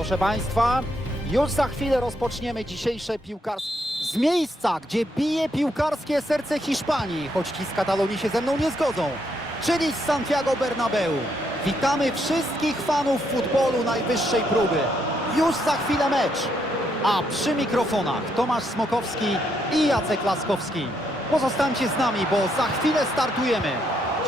Proszę Państwa, już za chwilę rozpoczniemy dzisiejsze piłkarskie z miejsca, gdzie bije piłkarskie serce Hiszpanii, choć ci z Katalonii się ze mną nie zgodzą, czyli z Santiago Bernabeu. Witamy wszystkich fanów futbolu najwyższej próby. Już za chwilę mecz. A przy mikrofonach Tomasz Smokowski i Jacek Laskowski. Pozostańcie z nami, bo za chwilę startujemy.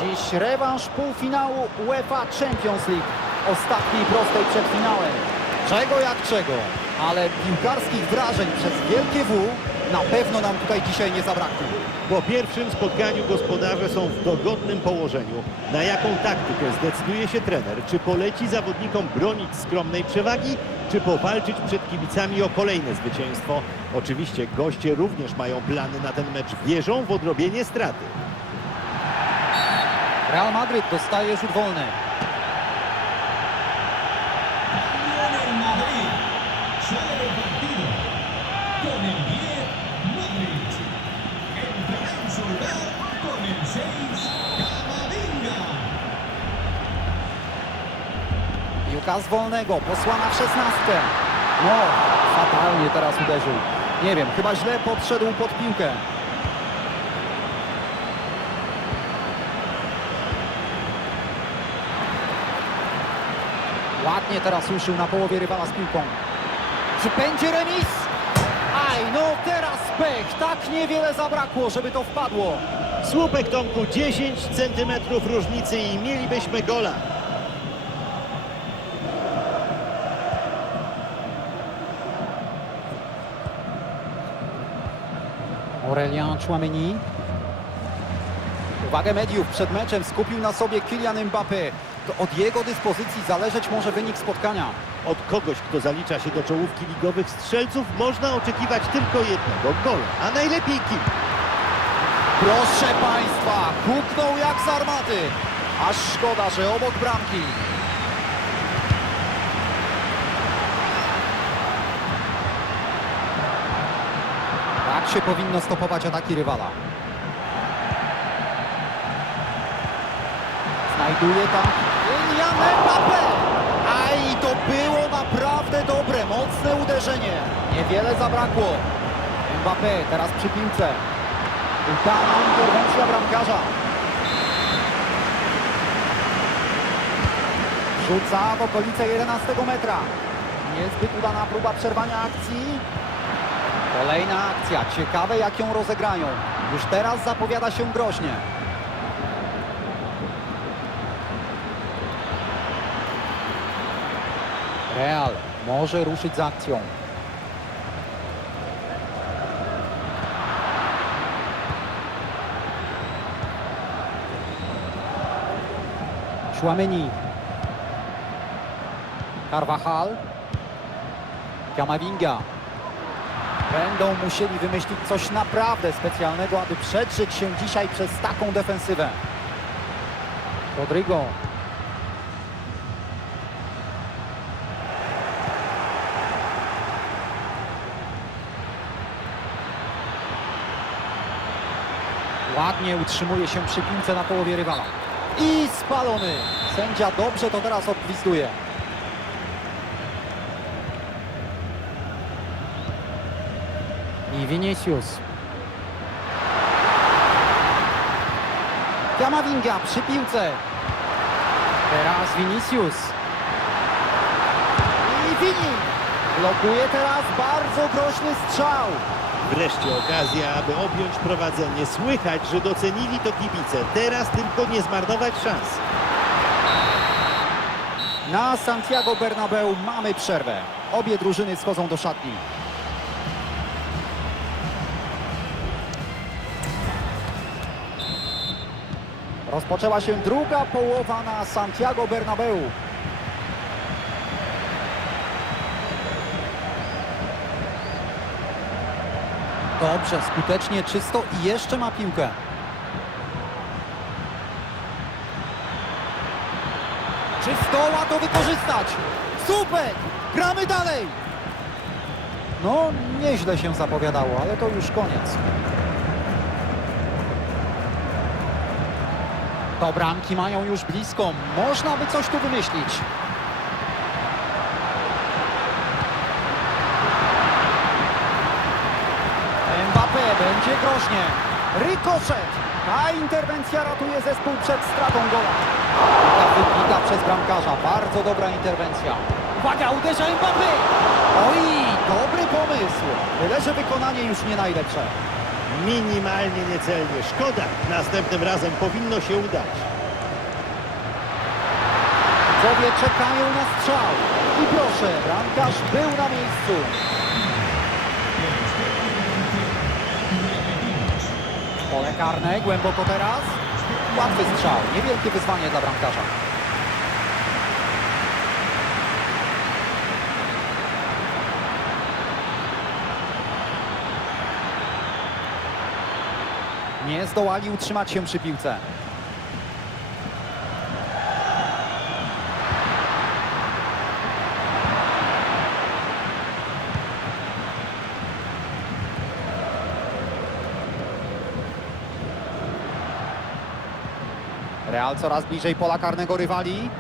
Dziś rewanż półfinału UEFA Champions League. Ostatniej prostej przed finałem. Czego jak czego, ale piłkarskich wrażeń przez wielkie W na pewno nam tutaj dzisiaj nie zabraknie. Po pierwszym spotkaniu gospodarze są w dogodnym położeniu. Na jaką taktykę zdecyduje się trener? Czy poleci zawodnikom bronić skromnej przewagi, czy powalczyć przed kibicami o kolejne zwycięstwo? Oczywiście goście również mają plany na ten mecz. Wierzą w odrobienie straty. Real Madryt dostaje rzut wolny. Piłka z wolnego, posłana w szesnastkę. No, fatalnie teraz uderzył. Nie wiem, chyba źle podszedł pod piłkę. Ładnie teraz ruszył na połowie rywala z piłką. Czy będzie remis? Aj, no teraz pech. Tak niewiele zabrakło, żeby to wpadło. Słupek Tomku 10 centymetrów różnicy i mielibyśmy gola. Aurelien Chouameni. Uwagę mediów przed meczem skupił na sobie Kylian Mbappé. To od jego dyspozycji zależeć może wynik spotkania. Od kogoś, kto zalicza się do czołówki ligowych strzelców, można oczekiwać tylko jednego gola, a najlepiej kilka. Proszę Państwa, huknął jak z armaty. Aż szkoda, że obok bramki. Się powinno stopować ataki rywala. Znajduje tam Kylian Mbappé. Aj, to było naprawdę dobre, mocne uderzenie. Niewiele zabrakło. Mbappé teraz przy piłce. Udana interwencja bramkarza. Rzuca w okolice 11 metra. Niezbyt udana próba przerwania akcji. Kolejna akcja. Ciekawe jak ją rozegrają. Już teraz zapowiada się groźnie. Real może ruszyć z akcją. Chouameni. Carvajal. Kamavinga. Będą musieli wymyślić coś naprawdę specjalnego, aby przedrzeć się dzisiaj przez taką defensywę. Rodrigo. Ładnie utrzymuje się przy piłce na połowie rywala. I spalony. Sędzia dobrze to teraz odgwizduje. I Vinicius. Kamavinga przy piłce. Teraz Vinicius. I Vini. Blokuje teraz bardzo groźny strzał. Wreszcie okazja, aby objąć prowadzenie. Słychać, że docenili to kibice. Teraz tylko nie zmarnować szans. Na Santiago Bernabeu mamy przerwę. Obie drużyny schodzą do szatni. Rozpoczęła się druga połowa na Santiago Bernabeu. Dobrze, skutecznie, czysto i jeszcze ma piłkę. Czy zdoła to wykorzystać? Super! Gramy dalej! No, nieźle się zapowiadało, ale to już koniec. Do bramki mają już blisko. Można by coś tu wymyślić. Mbappé będzie groźnie. Rykoszet. Ta interwencja ratuje zespół przed stratą gola. Wybita przez bramkarza. Bardzo dobra interwencja. Uwaga, uderza Mbappé. Oj, dobry pomysł. Tyle, że wykonanie już nie najlepsze. Minimalnie niecelnie. Szkoda. Następnym razem powinno się udać. Widzowie czekają na strzał. I proszę, bramkarz był na miejscu. Pole karne, głęboko teraz. Łatwy strzał, niewielkie wyzwanie dla bramkarza. Nie zdołali utrzymać się przy piłce. Real coraz bliżej pola karnego rywali.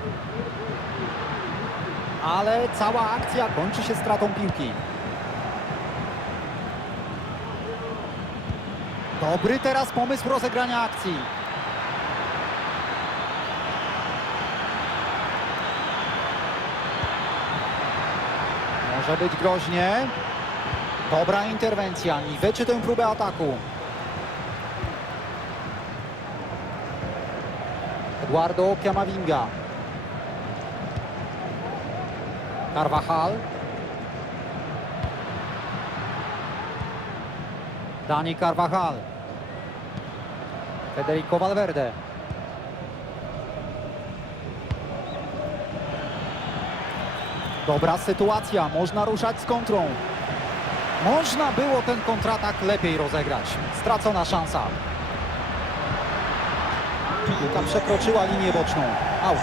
Ale cała akcja kończy się stratą piłki. Dobry teraz pomysł rozegrania akcji. Może być groźnie. Dobra interwencja, niweczy tę próbę ataku. Eduardo Camavinga. Carvajal. Dani Carvajal. Federico Valverde. Dobra sytuacja, można ruszać z kontrą. Można było ten kontratak lepiej rozegrać. Stracona szansa. Piłka przekroczyła linię boczną. Out.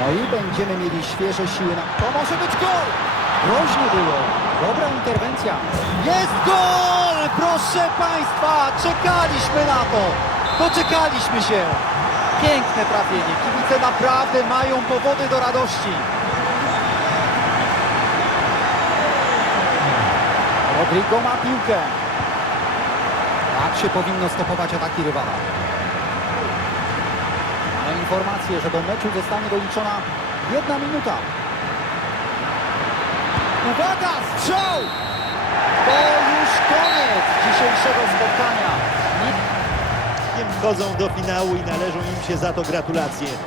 No i będziemy mieli świeże siły na... To może być gol! Groźnie było. Dobra interwencja. Jest gol! Proszę Państwa, czekaliśmy na to. Doczekaliśmy się. Piękne trafienie. Kibice naprawdę mają powody do radości. Rodrigo ma piłkę. Tak się powinno stopować ataki rywala. Mamy informację, że do meczu zostanie doliczona jedna minuta. Uwaga, strzał! To już koniec dzisiejszego spotkania. Nikt Wchodzą do finału i należą im się za to gratulacje.